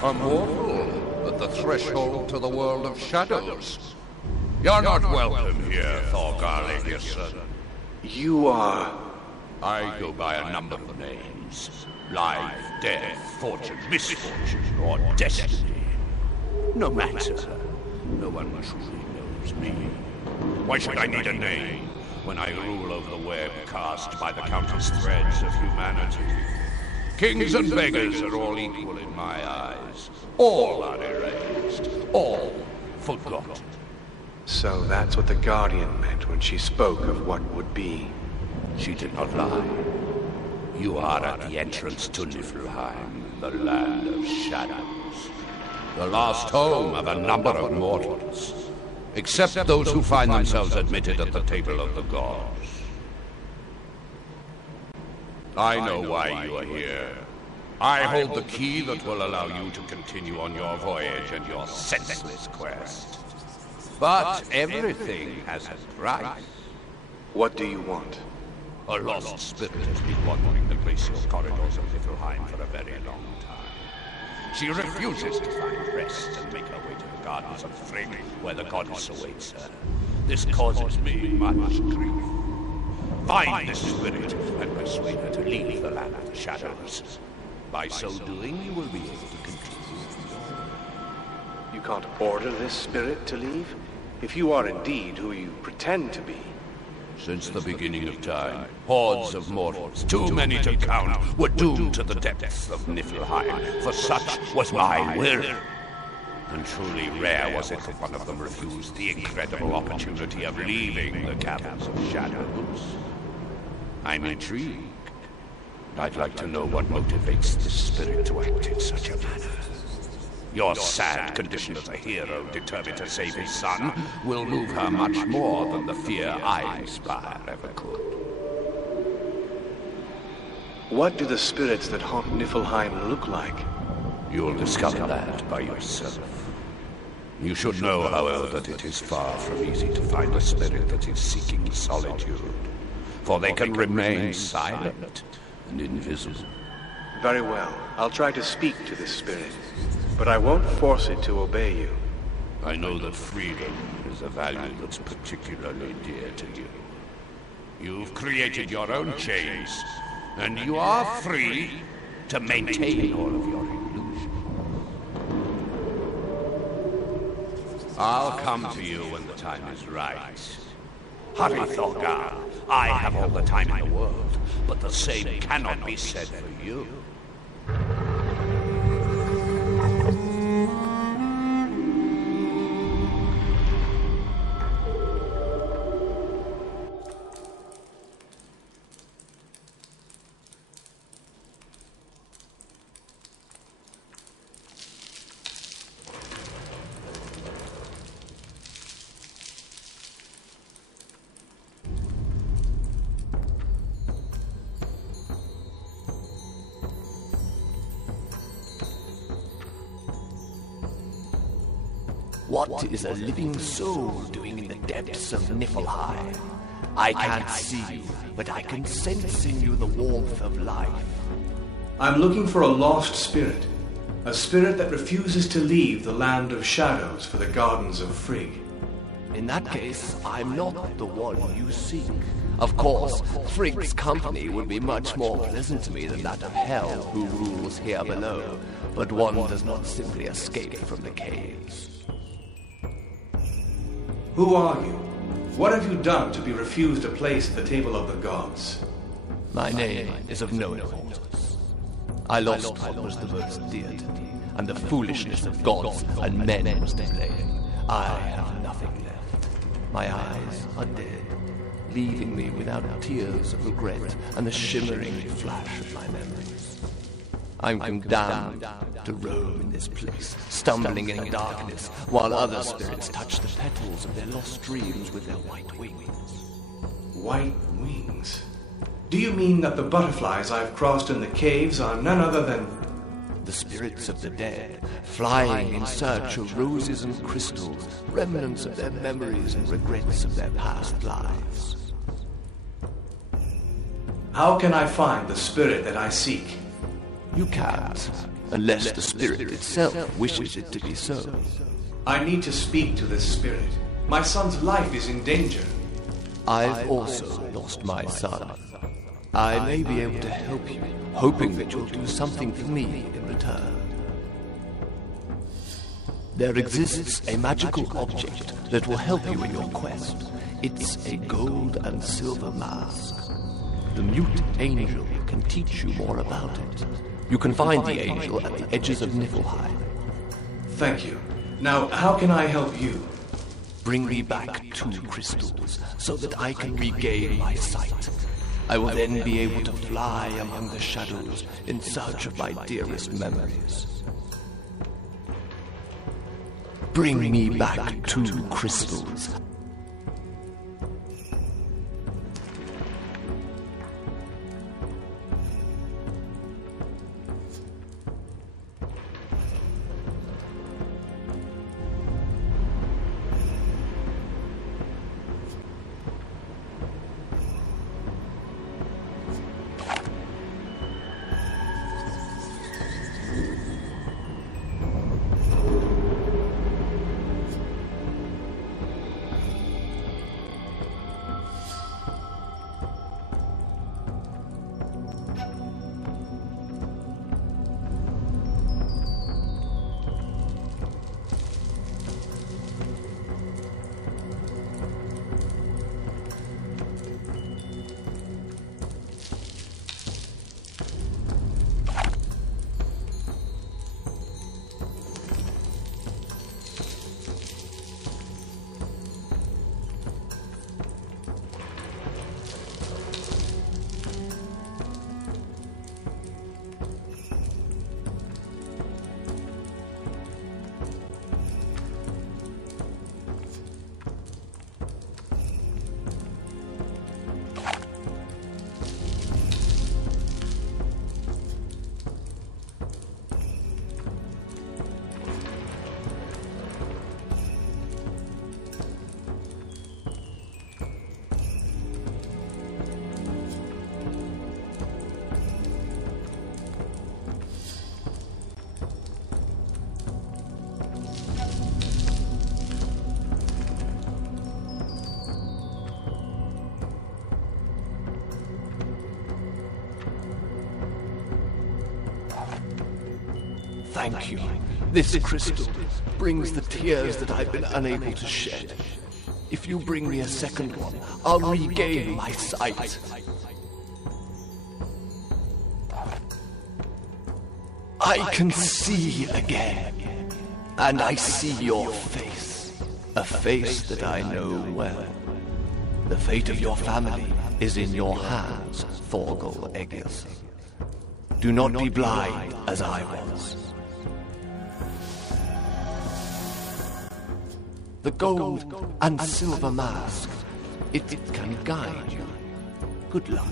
A mortal at the threshold to the world of shadows. You're not welcome here, Thorgal, son. You are... I go by a number of names. Life, death, fortune, misfortune, or destiny. No matter. No one truly knows me. Why should I need a name when I rule over the web cast by the countless threads of humanity? Kings and beggars are all equal in my eyes. All are erased. All forgotten. So that's what the Guardian meant when she spoke of what would be. She did not lie. You are at the entrance to Niflheim, the land of shadows. The last home of a number of mortals. Except those who find themselves admitted at the table of the gods. I know why you are here. I hold the key that will allow you to continue on your voyage and your senseless quest. But everything has a price. What do you want? A lost spirit has been wandering the glacial corridors of Niflheim for a very long time. She refuses to find rest and make her way to the gardens of Frigg, where the goddess awaits her. This causes me much grief. Find this spirit and persuade her to leave the land of the shadows. By so doing, you will be able to continue. You can't order this spirit to leave? If you are indeed who you pretend to be. Since the beginning of time, hordes of mortals, too many to count, were doomed to the depths of Niflheim, for such was my will. And truly rare was it that one of them refused the incredible opportunity of leaving the caverns of shadows. I'm intrigued. I'd like to know what motivates this spirit to act in such a manner. Your sad condition as a hero determined to save his son will move her much more than the fear I inspire ever could. What do the spirits that haunt Niflheim look like? You'll discover that by yourself. You should know, however, that it is far from easy to find a spirit that is seeking solitude, for they can remain silent and invisible. Very well. I'll try to speak to this spirit, but I won't force it to obey you. I know that freedom is a value that's particularly dear to you. You've created your own chains, and you are free to maintain all of your illusions. I'll come to you when the time is right. Hurry, Thorgal. I have all the time in the world, but the same cannot be said for you. What is a living soul doing in the depths of Niflheim? I can't see you, but I can sense in you the warmth of life. I'm looking for a lost spirit. A spirit that refuses to leave the land of shadows for the gardens of Frigg. In that case, I'm not the one you seek. Of course, Frigg's company would be much more pleasant to me than that of Hell, who rules here below. But one does not simply escape from the caves. Who are you? What have you done to be refused a place at the table of the gods? My name is of no importance. I lost what was the most dear to me, and the foolishness of gods and men was to blame. I have nothing left. My eyes are dead, leaving me without tears of regret and the shimmering flash of my memories. I'm condemned to roam in this place, stumbling in darkness, while other spirits touch the petals of their lost dreams with their white wings. White wings? Do you mean that the butterflies I've crossed in the caves are none other than... The spirits of the dead, flying in search of roses and crystals, remnants of their memories and regrets of their past lives. How can I find the spirit that I seek? You can't. unless the spirit itself wishes it to be so. I need to speak to this spirit. My son's life is in danger. I've also lost my son. I may be able to help you, hoping that you'll do something for me in return. There exists a magical object that will help you in your quest. It's a gold and silver mask. The mute angel can teach you more about it. You can find the angel at the edges of Niflheim. Thank you. Now, how can I help you? Bring me back 2 crystals so that I can regain my sight. I will then be able to fly among the shadows in search of my dearest memories. Bring me back 2 crystals. Thank you. This crystal brings the tears that I've been unable to shed. If you bring me a second one, I'll regain my sight. I can see again, and I see your face, a face that I know well. The fate of your family is in your hands, Thorgal Eggerson. Do not be blind as I was. The gold and silver mask, it can guide you. Good luck.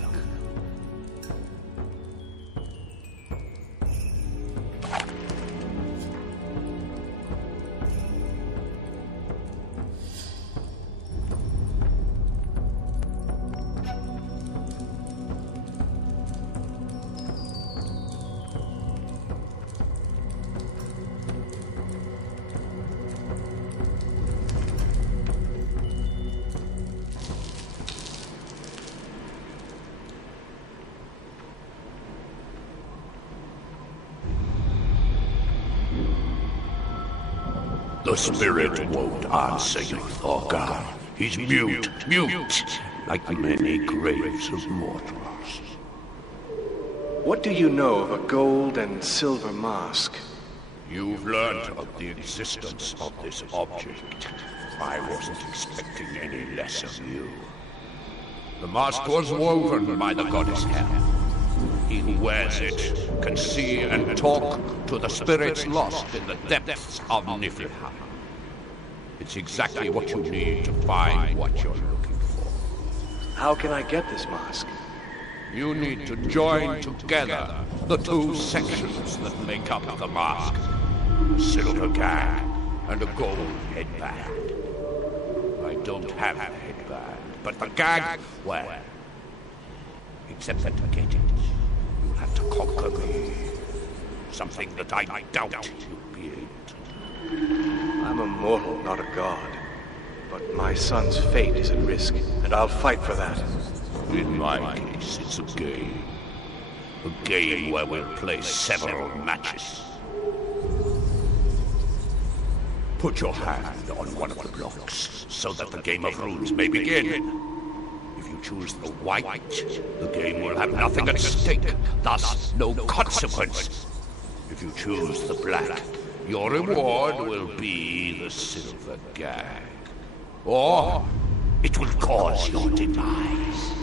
The spirit won't answer you, Thorgal. He's mute, like many graves of mortals. What do you know of a gold and silver mask? You've learned of the existence of this object. I wasn't expecting any less of you. The mask was woven by the goddess Hel. He who wears it can see and talk to the spirits lost in the depths of Niflheim. It's exactly what you need to find what you're looking for. How can I get this mask? You need to join together the 2 sections that make up the mask. A silver gag and a gold headband. I don't have a headband, but the gag, well, except that to get it, you'll have to conquer me. something that I doubt you'll be able to. I'm a mortal, not a god. But my son's fate is at risk, and I'll fight for that. In my case, it's a game. A game where we'll play several matches. Put your hand on one of the blocks, so that the game of runes may begin. If you choose the white, the game will have nothing at stake, thus no consequence. If you choose the black, your reward will be the silver gag. Or it will cause your demise.